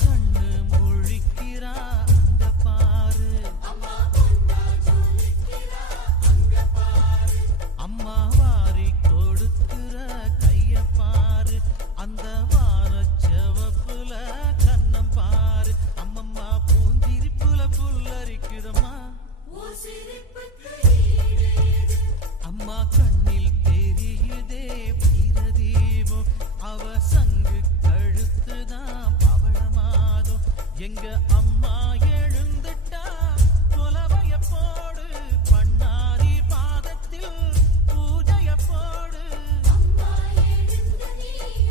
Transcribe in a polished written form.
கண்ணு முழிக்கிறா அங்க பாரு, அம்மா வாரி கொடுக்கிற கைய பாரு, அந்த வானச்செவப்புல கண்ணம் பாரு, அம்மம்மா பூஞ்சிரிப்புல புல்லரிக்குதம்மா, அம்மா கண்ணில் தெரியுதே பிரதீபம், அவ சங்கு கழுத்துதான் பவளமாதும், எங்க அம்மா